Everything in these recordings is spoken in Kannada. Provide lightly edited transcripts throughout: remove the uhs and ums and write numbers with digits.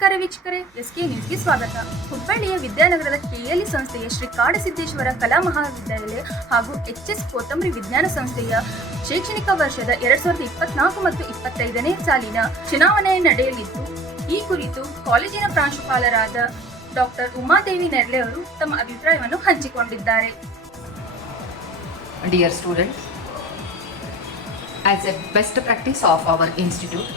ನಮಸ್ಕಾರ ವೀಕ್ಷಕರೇ, ಎಸ್ಕೆ ನ್ಯೂಸ್ಗೆ ಸ್ವಾಗತ. ಹುಬ್ಬಳ್ಳಿಯ ವಿದ್ಯಾನಗರದ ಕೆಎಲ್ಇ ಸಂಸ್ಥೆಯ ಶ್ರೀ ಕಾಡಸಿದ್ದೇಶ್ವರ ಕಲಾ ಮಹಾವಿದ್ಯಾಲಯ ಹಾಗೂ ಎಚ್ಎಸ್ ಕೋತಂಬರಿ ವಿಜ್ಞಾನ ಸಂಸ್ಥೆಯ ಶೈಕ್ಷಣಿಕ ವರ್ಷದ 2024 ಮತ್ತು 25ನೇ ಸಾಲಿನ ಚುನಾವಣೆ ನಡೆಯಲಿದ್ದು, ಈ ಕುರಿತು ಕಾಲೇಜಿನ ಪ್ರಾಂಶುಪಾಲರಾದ ಡಾಕ್ಟರ್ ಉಮಾದೇವಿ ನೆರ್ಲೆ ಅವರು ತಮ್ಮ ಅಭಿಪ್ರಾಯವನ್ನು ಹಂಚಿಕೊಂಡಿದ್ದಾರೆ. Dear students, as a best practice of our institute,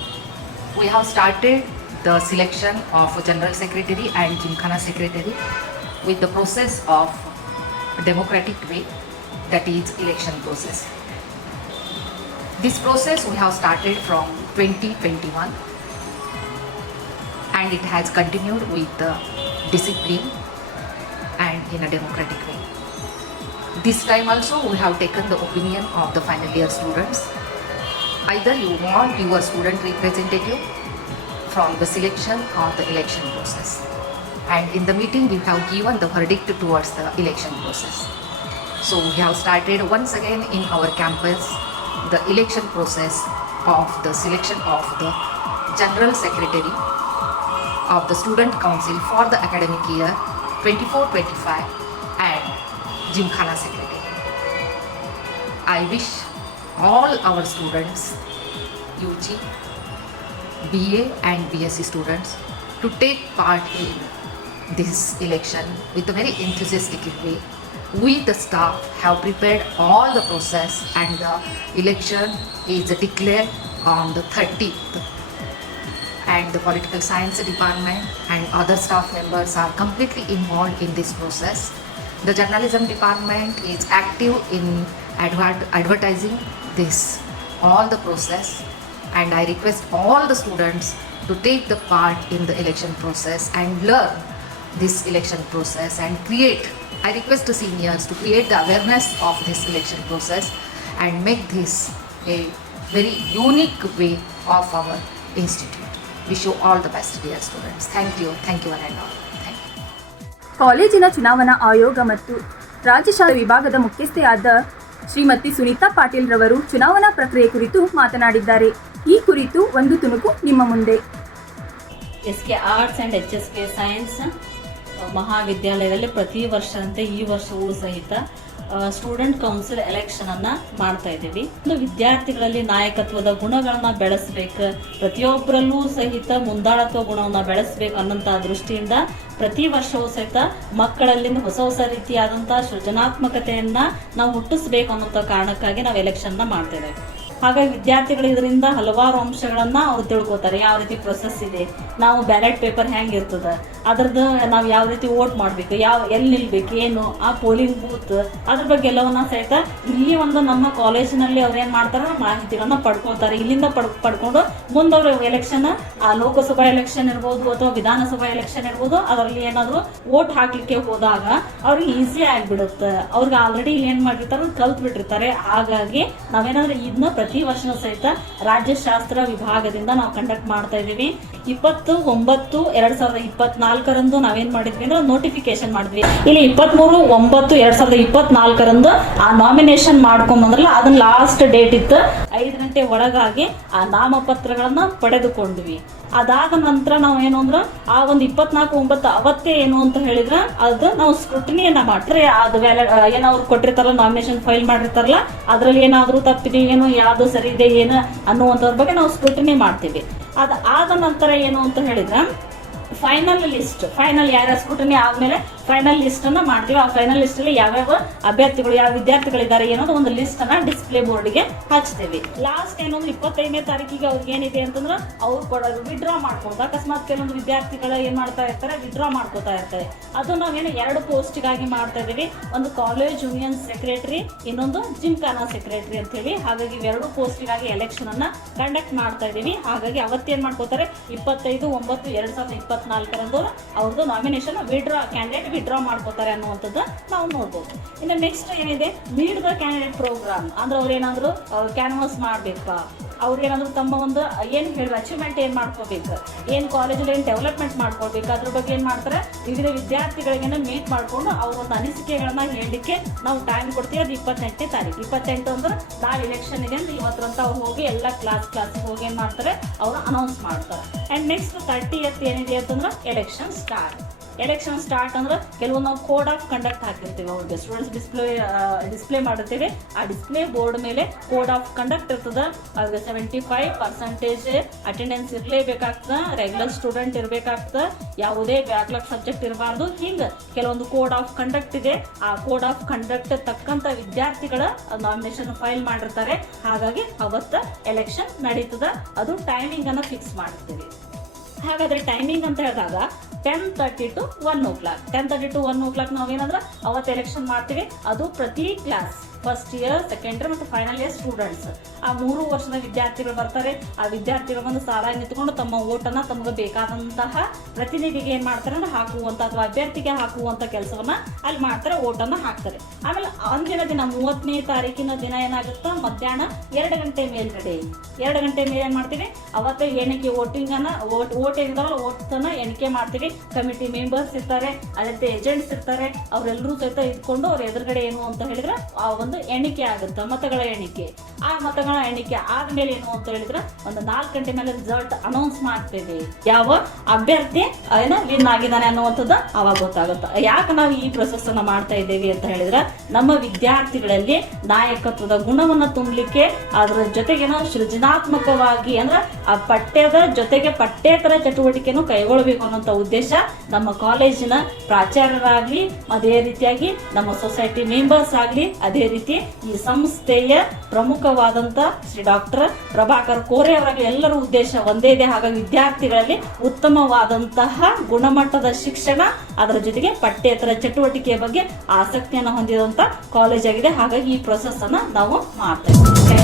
we have started the selection of General Secretary and Gymkhana Secretary with the process of democratic way, that is election process. This process we have started from 2021 and it has continued with the discipline and in a democratic way. This time also we have taken the opinion of the final year students. Either you want your student representative from the selection or the election process. And in the meeting we have given the verdict towards the election process. So we have started once again in our campus the election process of the selection of the General Secretary of the Student Council for the academic year 24-25 and Gymkhana Secretary. I wish all our students, UG, BA and BSc students to take part in this election with a very enthusiastic way. We the staff have prepared all the process and the election is declared on the 30th. And the political science department and other staff members are completely involved in this process. The journalism department is active in advertising this all the process, and I request all the students to take the part in the election process and learn this election process and create. I request the seniors to create the awareness of this election process and make this a very unique way of our institute. Wish you all the best, dear students. Thank you one and all. ಕಾಲೇಜಿನ ಚುನಾವಣಾ ಆಯೋಗ ಮತ್ತು ರಾಜ್ಯಶಾಸ್ತ್ರ ವಿಭಾಗದ ಮುಖ್ಯಸ್ಥೆಯಾದ ಶ್ರೀಮತಿ ಸುನೀತಾ ಪಾಟೀಲ್ ರವರು ಚುನಾವಣಾ ಪ್ರಕ್ರಿಯೆ ಕುರಿತು ಮಾತನಾಡಿದ್ದಾರೆ. ಈ ಕುರಿತು ಒಂದು ತುಣುಕು ನಿಮ್ಮ ಮುಂದೆ. SK arts and HSK science ಮಹಾವಿದ್ಯಾಲಯದಲ್ಲಿ ಪ್ರತಿ ವರ್ಷದಂತೆ ಈ ವರ್ಷವೂ ಸಹಿತ ಸ್ಟೂಡೆಂಟ್ ಕೌನ್ಸಿಲ್ ಎಲೆಕ್ಷನ್ ಅನ್ನ ಮಾಡ್ತಾ ಇದ್ದೀವಿ. ವಿದ್ಯಾರ್ಥಿಗಳಲ್ಲಿ ನಾಯಕತ್ವದ ಗುಣಗಳನ್ನ ಬೆಳೆಸಬೇಕು, ಪ್ರತಿಯೊಬ್ಬರಲ್ಲೂ ಸಹಿತ ಮುಂದಾಳತ್ವ ಗುಣವನ್ನ ಬೆಳೆಸಬೇಕು ಅನ್ನೋಂಥ ದೃಷ್ಟಿಯಿಂದ ಪ್ರತಿ ವರ್ಷವೂ ಸಹಿತ ಮಕ್ಕಳಲ್ಲಿ ಹೊಸ ರೀತಿಯಾದಂತಹ ಸೃಜನಾತ್ಮಕತೆಯನ್ನ ನಾವು ಹುಟ್ಟಿಸ್ಬೇಕು ಅನ್ನೋ ಕಾರಣಕ್ಕಾಗಿ ನಾವು ಎಲೆಕ್ಷನ್ ಮಾಡ್ತಾ ಇದ್ದೇವೆ. ಹಾಗಾಗಿ ವಿದ್ಯಾರ್ಥಿಗಳು ಇದರಿಂದ ಹಲವಾರು ಅಂಶಗಳನ್ನ ಅವ್ರು ತಿಳ್ಕೊತಾರೆ. ಯಾವ ರೀತಿ ಪ್ರೊಸೆಸ್ ಇದೆ, ನಾವು ಬ್ಯಾಲೆಟ್ ಪೇಪರ್ ಹೆಂಗೆ ಇರ್ತದೆ, ಅದ್ರದ್ದು ನಾವು ಯಾವ ರೀತಿ ವೋಟ್ ಮಾಡಬೇಕು, ಎಲ್ಲಿ ನಿಲ್ಬೇಕು, ಏನು ಆ ಪೋಲಿಂಗ್ ಬೂತ್, ಅದ್ರ ಬಗ್ಗೆ ಎಲ್ಲವನ್ನ ಸಹಿತ ಇಲ್ಲಿ ಒಂದು ನಮ್ಮ ಕಾಲೇಜಿನಲ್ಲಿ ಅವ್ರು ಏನು ಮಾಡ್ತಾರೆ ಮಾಹಿತಿಗಳನ್ನ ಪಡ್ಕೊಳ್ತಾರೆ. ಇಲ್ಲಿಂದ ಪಡ್ಕೊಂಡು ಮುಂದವ್ರ ಎಲೆಕ್ಷನ್, ಆ ಲೋಕಸಭಾ ಎಲೆಕ್ಷನ್ ಇರ್ಬೋದು ಅಥವಾ ವಿಧಾನಸಭಾ ಎಲೆಕ್ಷನ್ ಇರ್ಬೋದು, ಅದರಲ್ಲಿ ಏನಾದ್ರು ವೋಟ್ ಹಾಕ್ಲಿಕ್ಕೆ ಹೋದಾಗ ಅವ್ರಿಗೆ ಈಸಿ ಆಗಿಬಿಡುತ್ತೆ. ಅವ್ರಿಗೆ ಆಲ್ರೆಡಿ ಇಲ್ಲಿ ಏನ್ ಮಾಡಿರ್ತಾರೆ ಕಲ್ತ್ ಬಿಟ್ಟಿರ್ತಾರೆ. ಹಾಗಾಗಿ ನಾವೇನಾದ್ರೂ ಇದನ್ನ ಪ್ರತಿ ವರ್ಷ ಸಹಿತ ರಾಜ್ಯಶಾಸ್ತ್ರ ವಿಭಾಗದಿಂದ ನಾವು ಕಂಡಕ್ಟ್ ಮಾಡ್ತಾ ಇದ್ದೀವಿ. 20/9/2024 ನಾವೇನ್ ಮಾಡಿದ್ವಿ ಅಂದ್ರೆ ನೋಟಿಫಿಕೇಶನ್ ಮಾಡಿದ್ವಿ. ಇಲ್ಲಿ 23/9/2024 ಆ ನಾಮಿನೇಷನ್ ಮಾಡ್ಕೊಂಡ್ಬಂದ್ರಲ್ಲ, ಅದನ್ನ ಲಾಸ್ಟ್ ಡೇಟ್ ಇತ್ತು. 5 ಗಂಟೆ ಒಳಗಾಗಿ ಆ ನಾಮಪತ್ರಗಳನ್ನ ಪಡೆದುಕೊಂಡ್ವಿ. ಅದಾದ ನಂತರ ನಾವು ಏನು ಅಂದ್ರೆ ಆ ಒಂದು 24/9 ಅವತ್ತೇ ಏನು ಅಂತ ಹೇಳಿದ್ರೆ ಅದು ನಾವು ಸ್ಕ್ರೂಟಿನಿಯನ್ನ ಮಾಡ್ತಾರೆ. ಅದು ಏನಾದ್ರು ಕೊಟ್ಟಿರ್ತಾರಲ್ಲ, ನಾಮಿನೇಷನ್ ಫೈಲ್ ಮಾಡಿರ್ತಾರಲ್ಲ, ಅದ್ರಲ್ಲಿ ಏನಾದ್ರು ತಪ್ಪಿದೀವಿ, ಏನು ಯಾವ್ದು ಸರಿ ಇದೆ ಏನು ಅನ್ನುವಂಥದ್ರ ಬಗ್ಗೆ ನಾವು ಸ್ಕ್ರೂಟಿನಿ ಮಾಡ್ತೀವಿ. ಅದಾದ ನಂತರ ಏನು ಅಂತ ಹೇಳಿದ್ರೆ ಫೈನಲ್ ಯಾರ್ಯಾರು ಸ್ಕ್ರೂಟಿನಿ ಆದ್ಮೇಲೆ ಫೈನಲ್ ಲಿಸ್ಟ್ ಅನ್ನ ಮಾಡ್ತೀವಿ. ಆ ಫೈನಲ್ ಲಿಸ್ಟ್ ಅಲ್ಲಿ ಯಾವ್ಯಾವ ಅಭ್ಯರ್ಥಿಗಳು, ಯಾವ ವಿದ್ಯಾರ್ಥಿಗಳಿದ್ದಾರೆ ಏನೋ ಒಂದು ಲಿಸ್ಟ್ ಅನ್ನ ಡಿಸ್ಪ್ಲೇ ಬೋರ್ಡ್ಗೆ ಹಚ್ತೇವೆ. ಲಾಸ್ಟ್ ಏನೊಂದು 25ನೇ ತಾರೀಕಿಗೆ ಅವ್ರಿಗೆ ಏನಿದೆ ಅಂತಂದ್ರೆ ಅವ್ರು ವಿಡ್ರಾ ಮಾಡ್ಕೊಂಡು, ಅಕಸ್ಮಾತ್ ಕೆಲವೊಂದು ವಿದ್ಯಾರ್ಥಿಗಳು ಏನ್ ಮಾಡ್ತಾ ಇರ್ತಾರೆ, ವಿಡ್ರಾ ಮಾಡ್ಕೋತಾ ಇರ್ತಾರೆ. ಅದು ನಾವೇನು 2 ಪೋಸ್ಟ್ಗಾಗಿ ಮಾಡ್ತಾ ಇದೀವಿ. ಒಂದು ಕಾಲೇಜ್ ಯೂನಿಯನ್ ಸೆಕ್ರೆಟರಿ, ಇನ್ನೊಂದು ಜಿಮ್ಖಾನಾ ಸೆಕ್ರೆಟರಿ ಅಂತ ಹೇಳಿ. ಹಾಗಾಗಿ 2 ಪೋಸ್ಟ್ಗಾಗಿ ಎಲೆಕ್ಷನ್ ಅನ್ನ ಕಂಡಕ್ಟ್ ಮಾಡ್ತಾ ಇದೀವಿ. ಹಾಗಾಗಿ ಅವತ್ತೇನ್ ಮಾಡ್ಕೋತಾರೆ 25/9/2024 ಅವ್ರದ್ದು ನಾಮಿನೇಷನ್ ಕ್ಯಾಂಡಿಡೇಟ್ ವಿಡ್ರಾ ಮಾಡ್ಕೋತಾರೆ ಅನ್ನುವಂಥದ್ದು ನಾವು ನೋಡ್ಬೋದು. ಇನ್ನು ನೆಕ್ಸ್ಟ್ ಏನಿದೆ, ಮೀಟ್ ದ ಕ್ಯಾಂಡಿಡೇಟ್ ಪ್ರೋಗ್ರಾಮ್ ಅಂದ್ರೆ ಅವ್ರು ಏನಾದ್ರು ಕ್ಯಾನ್ವಾಸ್ ಮಾಡ್ಬೇಕಾ, ಅವ್ರಿಗೇನಾದ್ರು ತಮ್ಮ ಒಂದು ಏನು ಹೇಳಿ ಅಚೀವ್ಮೆಂಟ್ ಏನು ಮಾಡ್ಕೋಬೇಕು, ಏನು ಕಾಲೇಜಲ್ಲಿ ಏನು ಡೆವಲಪ್ಮೆಂಟ್ ಮಾಡ್ಕೊಳ್ಬೇಕು, ಅದ್ರ ಬಗ್ಗೆ ಏನು ಮಾಡ್ತಾರೆ ವಿವಿಧ ವಿದ್ಯಾರ್ಥಿಗಳಿಗೇನ ಮೀಟ್ ಮಾಡಿಕೊಂಡು ಅವ್ರ ಒಂದು ಅನಿಸಿಕೆಗಳನ್ನ ಹೇಳಲಿಕ್ಕೆ ನಾವು ಟೈಮ್ ಕೊಡ್ತೀವಿ. ಅದು 28ನೇ ತಾರೀಕು. 28 ಅಂದ್ರೆ ನಾವು ಎಲೆಕ್ಷನ್ ಇದೆ ಅಂದ್ರೆ ಇವತ್ತಂತ ಅವ್ರು ಹೋಗಿ ಎಲ್ಲ ಕ್ಲಾಸಿಗೆ ಹೋಗಿ ಏನು ಮಾಡ್ತಾರೆ ಅವರು ಅನೌನ್ಸ್ ಮಾಡ್ತಾರೆ. ಆ್ಯಂಡ್ ನೆಕ್ಸ್ಟ್ 30th ಏನಿದೆ ಅಂತಂದ್ರೆ ಎಲೆಕ್ಷನ್ ಸ್ಟಾರ್ಟ್ ಅಂದ್ರೆ ಕೆಲವೊಂದು ನಾವು ಕೋಡ್ ಆಫ್ ಕಂಡಕ್ಟ್ ಹಾಕಿರ್ತೀವಿ. ಅವ್ರಿಗೆ ಸ್ಟೂಡೆಂಟ್ಸ್ ಡಿಸ್ಪ್ಲೇ ಮಾಡಿರ್ತೀವಿ. ಆ ಡಿಸ್ಪ್ಲೇ ಬೋರ್ಡ್ ಮೇಲೆ ಕೋಡ್ ಆಫ್ ಕಂಡಕ್ಟ್ ಇರ್ತದೆ. ಅವ್ರಿಗೆ 75% ಅಟೆಂಡೆನ್ಸ್ ಇರಲೇಬೇಕಾಗ್ತದೆ, ರೆಗ್ಯುಲರ್ ಸ್ಟೂಡೆಂಟ್ ಇರಬೇಕಾಗ್ತದೆ, ಯಾವುದೇ ಬ್ಯಾಕ್ಲಾಗ್ ಸಬ್ಜೆಕ್ಟ್ ಇರಬಾರ್ದು. ಹಿಂಗೆ ಕೆಲವೊಂದು ಕೋಡ್ ಆಫ್ ಕಂಡಕ್ಟ್ ಇದೆ. ಆ ಕೋಡ್ ಆಫ್ ಕಂಡಕ್ಟ್ ತಕ್ಕಂಥ ವಿದ್ಯಾರ್ಥಿಗಳ ನಾಮಿನೇಷನ್ ಫೈಲ್ ಮಾಡಿರ್ತಾರೆ. ಹಾಗಾಗಿ ಅವತ್ತು ಎಲೆಕ್ಷನ್ ನಡೀತದೆ. ಅದು ಟೈಮಿಂಗ್ ಅನ್ನು ಫಿಕ್ಸ್ ಮಾಡಿರ್ತೀವಿ. ಹಾಗಾದ್ರೆ ಟೈಮಿಂಗ್ ಅಂತ ಹೇಳಿದಾಗ 10:30 to 1 o'clock. 10:30 to 1 o'clock ನಾವೇನಂದ್ರೆ ಅವತ್ತು ಎಲೆಕ್ಷನ್ ಮಾಡ್ತೀವಿ. ಅದು ಪ್ರತಿ class first year, second year ಮತ್ತು ಫೈನಲ್ ಇಯರ್ ಸ್ಟೂಡೆಂಟ್ಸ್ ಆ 3 ವರ್ಷದ ವಿದ್ಯಾರ್ಥಿಗಳು ಬರ್ತಾರೆ. ಆ ವಿದ್ಯಾರ್ಥಿಗಳು ಬಂದು ಸಾಲಾಗಿ ನಿಂತ್ಕೊಂಡು ತಮ್ಮ ಓಟನ್ನು ತಮಗೆ ಬೇಕಾದಂತಹ ಪ್ರತಿನಿಧಿಗೆ ಏನು ಮಾಡ್ತಾರೆ ಅಂದ್ರೆ ಹಾಕುವಂಥ ಅಥವಾ ಅಭ್ಯರ್ಥಿಗೆ ಹಾಕುವಂಥ ಕೆಲಸವನ್ನ ಅಲ್ಲಿ ಮಾಡ್ತಾರೆ, ಓಟನ್ನು ಹಾಕ್ತಾರೆ. ಆಮೇಲೆ ಅಂದಿನ ದಿನ 30ನೇ ತಾರೀಕಿನ ದಿನ ಏನಾಗುತ್ತಾ ಮಧ್ಯಾಹ್ನ 2 ಗಂಟೆ ಮೇಲ್ಗಡೆ 2 ಗಂಟೆ ಮೇಲೆ ಏನು ಮಾಡ್ತೀವಿ ಅವತ್ತೇ ಎಣಿಕೆ ಓಟ್ ಏನಿದಾವಲ್ಲ ಓಟನ್ನು ಎಣಿಕೆ ಮಾಡ್ತೀವಿ. ಕಮಿಟಿ ಮೆಂಬರ್ಸ್ ಇರ್ತಾರೆ, ಅದೇ ಏಜೆಂಟ್ಸ್ ಇರ್ತಾರೆ, ಅವರೆಲ್ಲರೂ ಸಹಿತ ಇದ್ಕೊಂಡು ಅವ್ರ ಎದುರುಗಡೆ ಏನು ಅಂತ ಹೇಳಿದ್ರೆ ಆ ಒಂದು ಎಣಿಕೆ ಆಗುತ್ತೆ, ಮತಗಳ ಎಣಿಕೆ. ಆ ಮತಗಳ ಎಣಿಕೆ ಆದ್ಮೇಲೆ ಏನು ಅಂತ ಹೇಳಿದ್ರೆ ಒಂದು 4 ಗಂಟೆ ಮೇಲೆ ರಿಸಲ್ಟ್ ಅನೌನ್ಸ್ ಮಾಡ್ತೇವೆ. ಯಾವ ಅಭ್ಯರ್ಥಿ ಏನೋ ವಿನ್ ಆಗಿದ್ದಾನೆ ಅನ್ನುವಂಥದ್ದು ಅವಾಗ ಗೊತ್ತಾಗುತ್ತೆ. ಯಾಕೆ ನಾವು ಈ ಪ್ರೊಸೆಸ್ ಅನ್ನ ಮಾಡ್ತಾ ಇದ್ದೇವೆ ಅಂತ ಹೇಳಿದ್ರೆ ನಮ್ಮ ವಿದ್ಯಾರ್ಥಿಗಳಲ್ಲಿ ನಾಯಕತ್ವದ ಗುಣವನ್ನು ತುಂಬಲಿಕ್ಕೆ, ಅದರ ಜೊತೆಗೇನೋ ಸೃಜನಾತ್ಮಕವಾಗಿ ಅಂದ್ರೆ ಆ ಪಠ್ಯದ ಜೊತೆಗೆ ಪಠ್ಯೇತರ ಚಟುವಟಿಕೆಯನ್ನು ಕೈಗೊಳ್ಳಬೇಕು ಅನ್ನೋಂಥ ಉದ್ದೇಶ ನಮ್ಮ ಕಾಲೇಜಿನ ಪ್ರಾಚಾರ್ಯರಾಗ್ಲಿ, ಅದೇ ರೀತಿಯಾಗಿ ನಮ್ಮ ಸೊಸೈಟಿ ಮೆಂಬರ್ಸ್ ಆಗಲಿ, ಅದೇ ರೀತಿ ಈ ಸಂಸ್ಥೆಯ ಪ್ರಮುಖವಾದಂತ ಶ್ರೀ ಡಾಕ್ಟರ್ ಪ್ರಭಾಕರ್ ಕೋರೆ ಅವರ ಎಲ್ಲರ ಉದ್ದೇಶ ಒಂದೇ ಇದೆ. ಹಾಗಾಗಿ ವಿದ್ಯಾರ್ಥಿಗಳಲ್ಲಿ ಉತ್ತಮವಾದಂತಹ ಗುಣಮಟ್ಟದ ಶಿಕ್ಷಣ, ಅದರ ಜೊತೆಗೆ ಪಠ್ಯೇತರ ಚಟುವಟಿಕೆಯ ಬಗ್ಗೆ ಆಸಕ್ತಿಯನ್ನು ಹೊಂದಿರುವಂತ ಕಾಲೇಜ್ ಆಗಿದೆ. ಹಾಗಾಗಿ ಈ ಪ್ರೊಸೆಸ್ ಅನ್ನ ನಾವು ಮಾಡ್ತಾ ಇದ್ದೀವಿ.